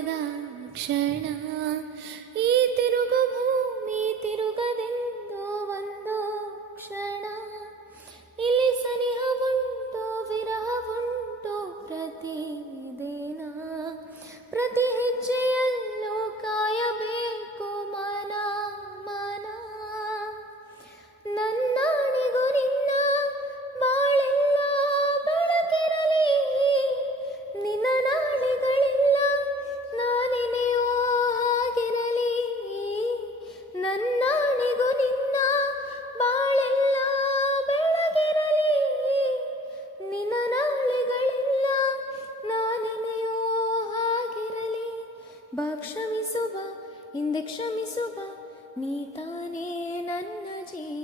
ದೂರದ ಕ್ಷಣ ಈ ತಿರುಗು ಭೂಮಿ ತಿರುಗದೆಂದು ಒಂದು ಕ್ಷಣ ಇಲ್ಲಿ ಸನಿಹವುಂಟು ವಿರಹವುಂಟು ಪ್ರತಿದಿನ ಪ್ರತಿ ಹೆಜ್ಜೆಯಲ್ಲೂ ಕಾಯಬೇಕು ಮನ ಮನ ನನ್ನಾಣಿಗೂ ನಿನ್ನ ಬಾಳೆಲ್ಲ ಬೆಳಕಿರಲಿ ನಿನ್ನ ನಾಳೆಗಳೆಲ್ಲ ನಾನೆನೆಯೋ ಹಾಗಿರಲಿ ನನ್ನಾಣಿಗೂ ನಿನ್ನ ಬಾಳೆಲ್ಲ ಬೆಳಗಿರಲಿ ನಿನ್ನ ನಾಳೆಗಳೆಲ್ಲ ನಾನೆನೆಯೋ ಹಾಗಿರಲಿ ಬಾ ಕ್ಷಮಿಸುವ ಹಿಂದೆ ಕ್ಷಮಿಸುವ ನೀ ತಾನೇ ನನ್ನ ಜೀವ